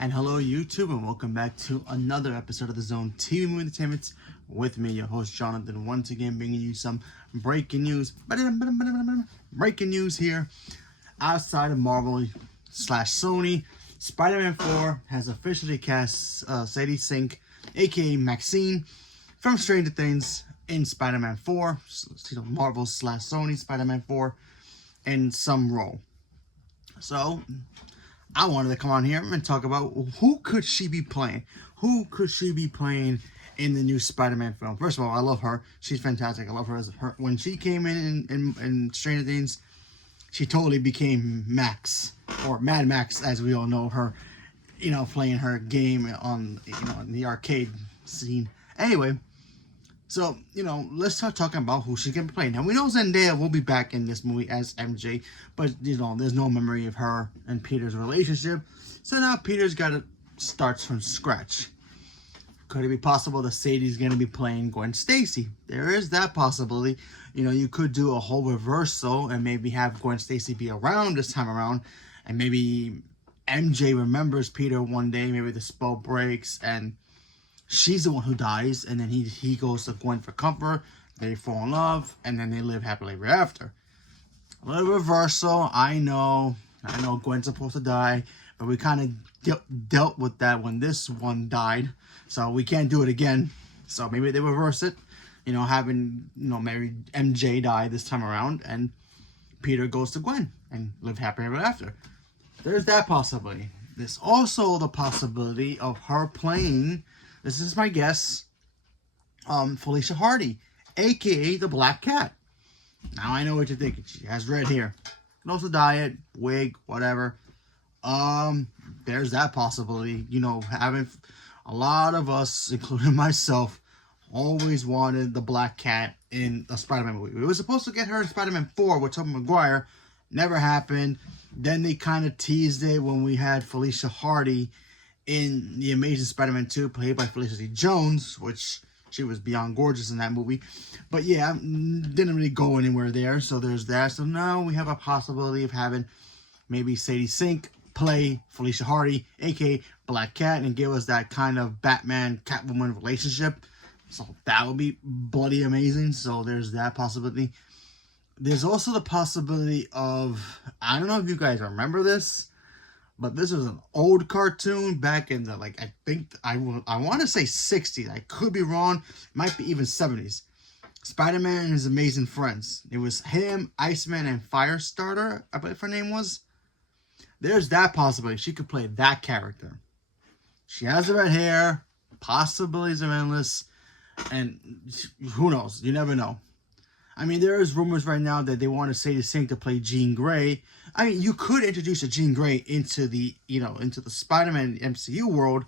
And hello YouTube, and welcome back to another episode of the Zone TV Movie Entertainment with me, your host Jonathan, once again bringing you some breaking news. Breaking news here. Outside of Marvel / Sony, Spider-Man 4 has officially cast Sadie Sink, aka Maxine, from Stranger Things in Spider-Man 4, Marvel / Sony Spider-Man 4, in some role. So I wanted to come on here and talk about who could she be playing? Who could she be playing in the new Spider-Man film? First of all, I love her. She's fantastic. I love her as her. When she came in Stranger Things, she totally became Max, or Mad Max, as we all know her. You know, playing her game on in the arcade scene. Anyway, so, let's start talking about who she can play. Now, we know Zendaya will be back in this movie as MJ, but, there's no memory of her and Peter's relationship. So now Peter's got to start from scratch. Could it be possible that Sadie's going to be playing Gwen Stacy? There is that possibility. You could do a whole reversal and maybe have Gwen Stacy be around this time around. And maybe MJ remembers Peter one day. Maybe the spell breaks and she's the one who dies, and then he goes to Gwen for comfort. They fall in love, and then they live happily ever after. A little reversal. I know Gwen's supposed to die, but we kind of dealt with that when this one died, so we can't do it again. So maybe they reverse it, having maybe MJ die this time around, and Peter goes to Gwen and live happily ever after. There's that possibility. There's also the possibility of her playing, this is my guess, Felicia Hardy, a.k.a. the Black Cat. Now, I know what you're thinking. She has red hair. Can also dye it, wig, whatever. There's that possibility. Having a lot of us, including myself, always wanted the Black Cat in a Spider-Man movie. We were supposed to get her in Spider-Man 4 with Tobey Maguire. Never happened. Then they kind of teased it when we had Felicia Hardy in The Amazing Spider-Man 2, played by Felicity Jones, which she was beyond gorgeous in that movie. But yeah, didn't really go anywhere there, so there's that. So now we have a possibility of having maybe Sadie Sink play Felicia Hardy, aka Black Cat, and give us that kind of Batman-Catwoman relationship. So that would be bloody amazing. So there's that possibility. There's also the possibility of, I don't know if you guys remember this, but this was an old cartoon back in the, I want to say 60s. I could be wrong. It might be even 70s. Spider-Man and His Amazing Friends. It was him, Iceman, and Firestarter, I believe her name was. There's that possibility. She could play that character. She has the red hair. Possibilities are endless. And who knows? You never know. I mean, there is rumors right now that they want to Sadie Sink to play Jean Grey. I mean, you could introduce a Jean Grey into the, into the Spider-Man MCU world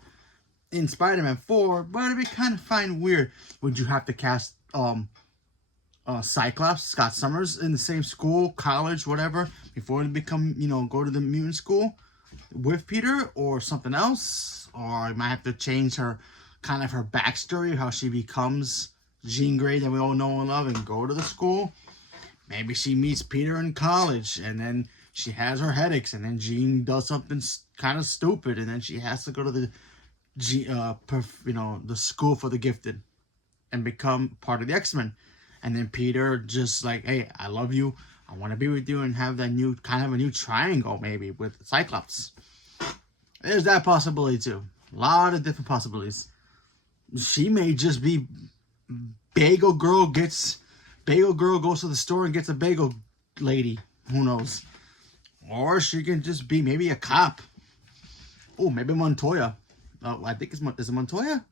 in Spider-Man 4, but it'd be kind of weird. Would you have to cast Cyclops, Scott Summers, in the same school, college, whatever, before they become, go to the mutant school with Peter, or something else? Or you might have to change her backstory, how she becomes Jean Grey that we all know and love, and go to the school. Maybe she meets Peter in college, and then she has her headaches, and then Jean does something kind of stupid, and then she has to go to the the school for the gifted and become part of the X-Men. And then Peter just like, hey, I love you, I want to be with you, and have that new a new triangle maybe with Cyclops. There's that possibility too. A lot of different possibilities. She may just be Bagel Girl goes to the store and gets a bagel lady. Who knows? Or she can just be maybe a cop. Oh, maybe Montoya. Oh, I think is it Montoya?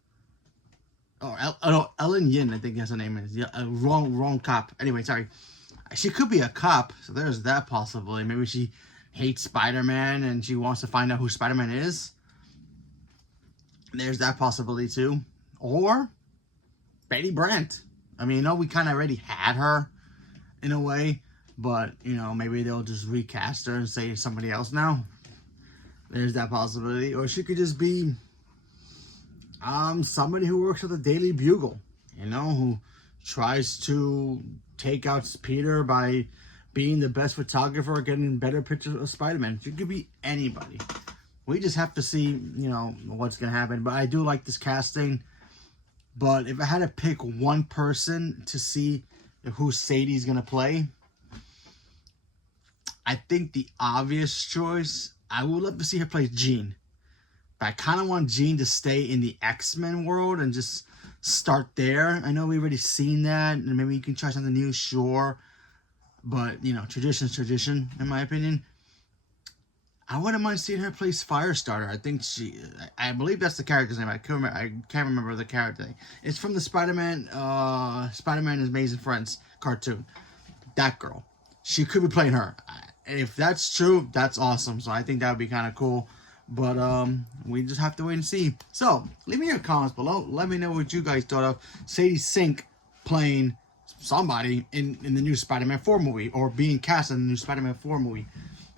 Oh, no, Ellen Yin, I think that's her name is. Yeah, wrong cop. Anyway, sorry. She could be a cop, so there's that possibility. Maybe she hates Spider-Man and she wants to find out who Spider-Man is. There's that possibility too. Or Betty Brant. I mean, we kind of already had her in a way, but, maybe they'll just recast her and say somebody else now. There's that possibility. Or she could just be somebody who works at the Daily Bugle, who tries to take out Peter by being the best photographer, getting better pictures of Spider-Man. She could be anybody. we just have to see, what's going to happen. But I do like this casting. But if I had to pick one person to see who Sadie's going to play, I think the obvious choice, I would love to see her play Jean. But I kind of want Jean to stay in the X-Men world and just start there. I know we've already seen that, and maybe you can try something new, sure. But, tradition's tradition, in my opinion. I wouldn't mind seeing her play Firestarter. I believe that's the character's name. I can't remember the character name. It's from the Spider-Man and His Amazing Friends cartoon. That girl. She could be playing her. If that's true, that's awesome. So I think that would be kind of cool. But we just have to wait and see. So, leave me your comments below. Let me know what you guys thought of Sadie Sink playing somebody in the new Spider-Man 4 movie, or being cast in the new Spider-Man 4 movie.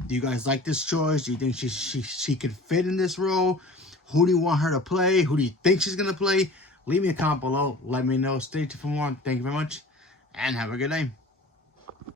Do you guys like this choice? Do you think she could fit in this role? Who do you want her to play? Who do you think she's going to play? Leave me a comment below. Let me know. Stay tuned for more. Thank you very much, and have a good day.